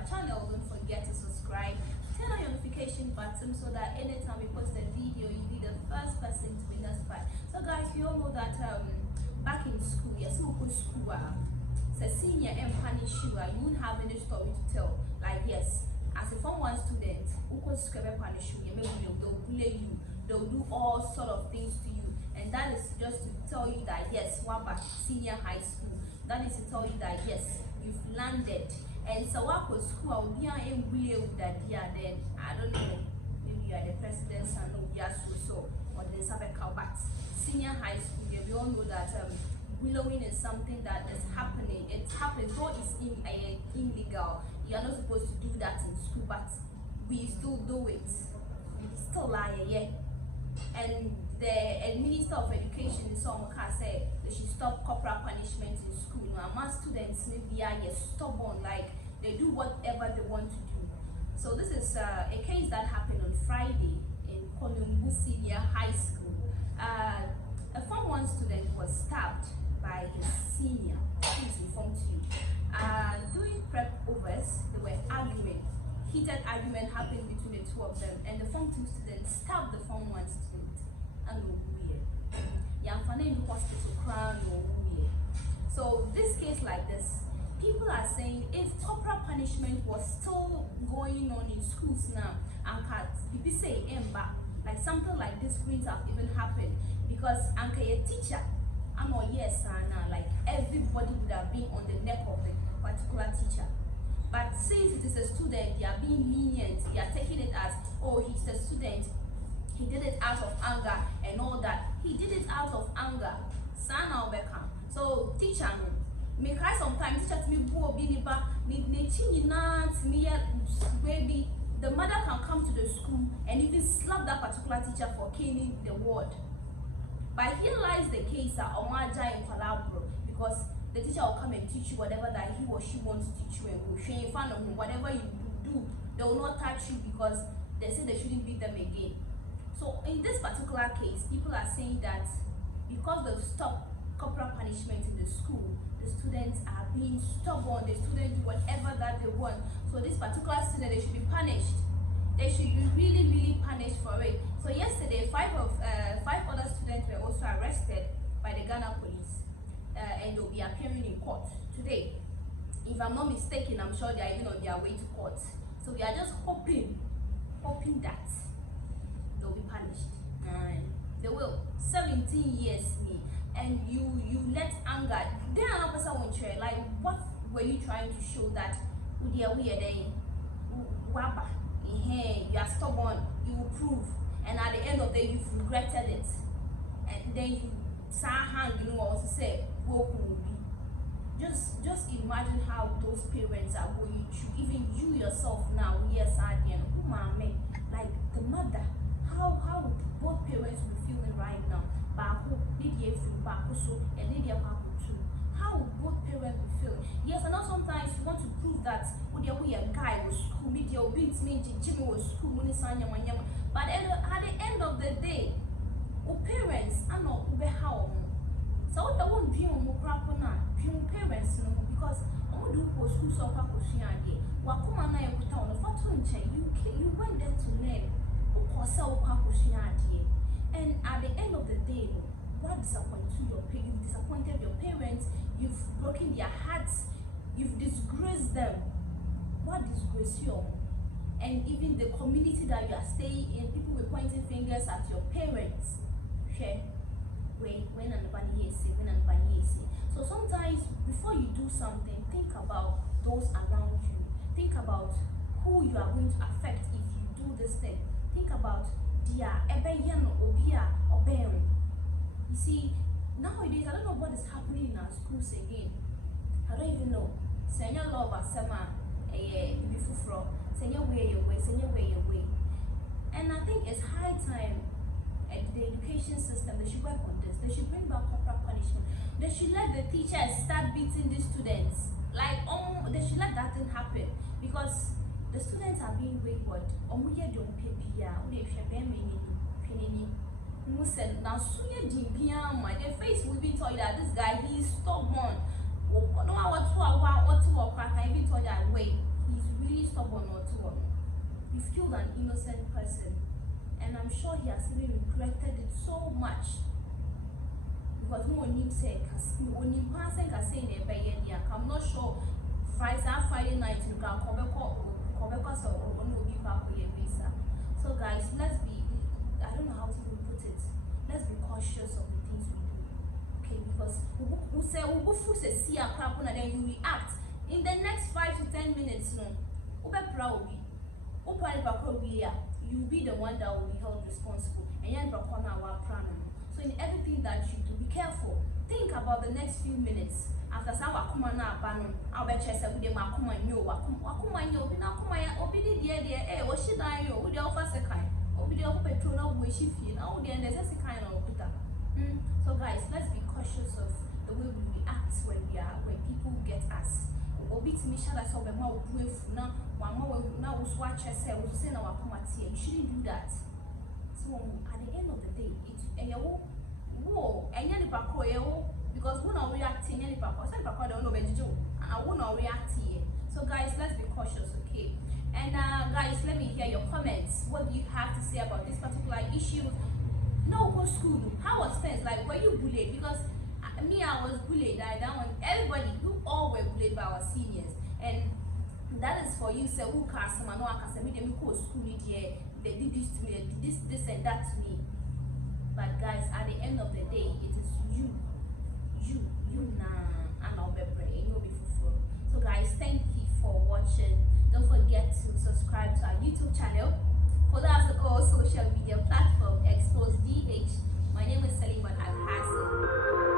our channel, don't forget to subscribe, turn on your notification button so that anytime we post a video, you'll be the first person to be notified. So guys, we all know that back in school, yes, we go school, as a senior and punish you, you won't have any story to tell. Like yes, as a Form 1 student, who could punish you, they'll bully you, they'll do all sort of things to you. And that is just to tell you that yes, Waba senior high school. That is to tell you that yes, you've landed. And so Wako school, I'll be in with that year. Then I don't know, maybe you are the president's son, or you are so, or the Sabeka, but senior high school, yeah, we all know that willowing is something that is happening. It's happening, though it's illegal. You are not supposed to do that in school, but we still do it. We still lie, yeah. And the Minister of Education in Somaka said they should stop corporal punishment in school. Most students maybe are stubborn, like they do whatever they want to do. So this is a case that happened on Friday in Kolumbu Senior High School. A Form 1 student was stabbed by his senior. Please inform you. During prep overs, they were arguing. Heated argument happened between the two of them, and the Form 2 student stabbed the Form 1 student. And in the hospital crown. So this case like this, people are saying if corporal punishment was still going on in schools now, and people say like something like this wouldn't have even happened, because a teacher, I'm not yes, like everybody would have been on the neck of the particular teacher. But since it is a student, they are being lenient, they are taking it as, oh, he's a student, he did it out of anger and all that. He did it out of anger. Sana Obeka. So teacher me cry sometimes, teacher to me go biniba, baby. The mother can come to the school and even slap that particular teacher for caning the word. But here lies the case Omaja in Palabro, because the teacher will come and teach you whatever that he or she wants to teach you, and will show in front of him. Whatever you do, they will not touch you because they say they shouldn't beat them again. So in this particular case, people are saying that because they've stopped corporal punishment in the school, the students are being stubborn, the students do whatever that they want. So this particular student, they should be punished. They should be really, really punished for it. So yesterday, five other students were also arrested by the Ghana police, and they'll be appearing in court today. If I'm not mistaken, I'm sure they are even on their way to court. So we are just hoping that they'll be punished, and they will. 17 years me, and you let anger. Then another person won't share. Like, what were you trying to show that we are then waba? You are stubborn. You will prove, and at the end of the day, you've regretted it, and then you hang. You know what to say? Just imagine how those parents are going through. Even you yourself now, yes, and like the mother. How would both parents be feeling right now? How would both parents be feeling? Yes, and now sometimes you want to prove that we a guy was school, media beats me, Jimmy was school, but at the end of the day, parents are not how. So I won't dream of parents, because all do school so you went there to learn. And at the end of the day, what disappointed your parents, you've broken their hearts, you've disgraced them. What disgrace you? And even the community that you are staying in, people were pointing fingers at your parents. So sometimes before you do something, think about those around you. Think about who you are going to affect if you do this thing. Think about you see, nowadays I don't know what is happening in our schools again. I don't even know. Senior love asema before senior way your way. And I think it's high time at the education system they should work on this. They should bring back corporal punishment. They should let the teachers start beating the students. Like they should let that thing happen, because the students are being wayward. Their face will be told that this guy, he's stubborn. I even told that, wait, he's really stubborn or two. You've killed an innocent person, and I'm sure he has even regretted it so much. Because no one knew saying, I'm not sure. Friday night you can come back so guys, let's be, I don't know how to even put it, let's be cautious of the things we do. Okay, because we say we see a crap and then you react in the next 5 to 10 minutes. No, you'll be the one that will be held responsible, and so in everything that you do, be careful. Think about the next few minutes. After some I'll bet you said, we Makuma, she die, with the offer second, or with the petrol, which she feel, now then there's a kind of put up. So, guys, let's be cautious of the way we react when people get us. Obi to me, shall I saw the mouth with now, one more now, watch yourself, we'll say our committee. You shouldn't do that. So, at the end of the day, it's a whoa, and any because we're not reacting any purpose. I don't know I will not react here. So guys, let's be cautious, okay? And guys, let me hear your comments. What do you have to say about this particular issue? No, go school. How was things? Like, were you bullied? Because I was bullied. Everybody, we all were bullied by our seniors, and that is for you. Say, who can someone know? I can say, me go school here. They did this to me. They did this and that to me. But guys, at the end of the day, it is you and I'll be praying. You'll be fulfilled. So guys, thank you for watching. Don't forget to subscribe to our YouTube channel. Follow us on all social media platforms. Expose DH. My name is Salima Al Hassan.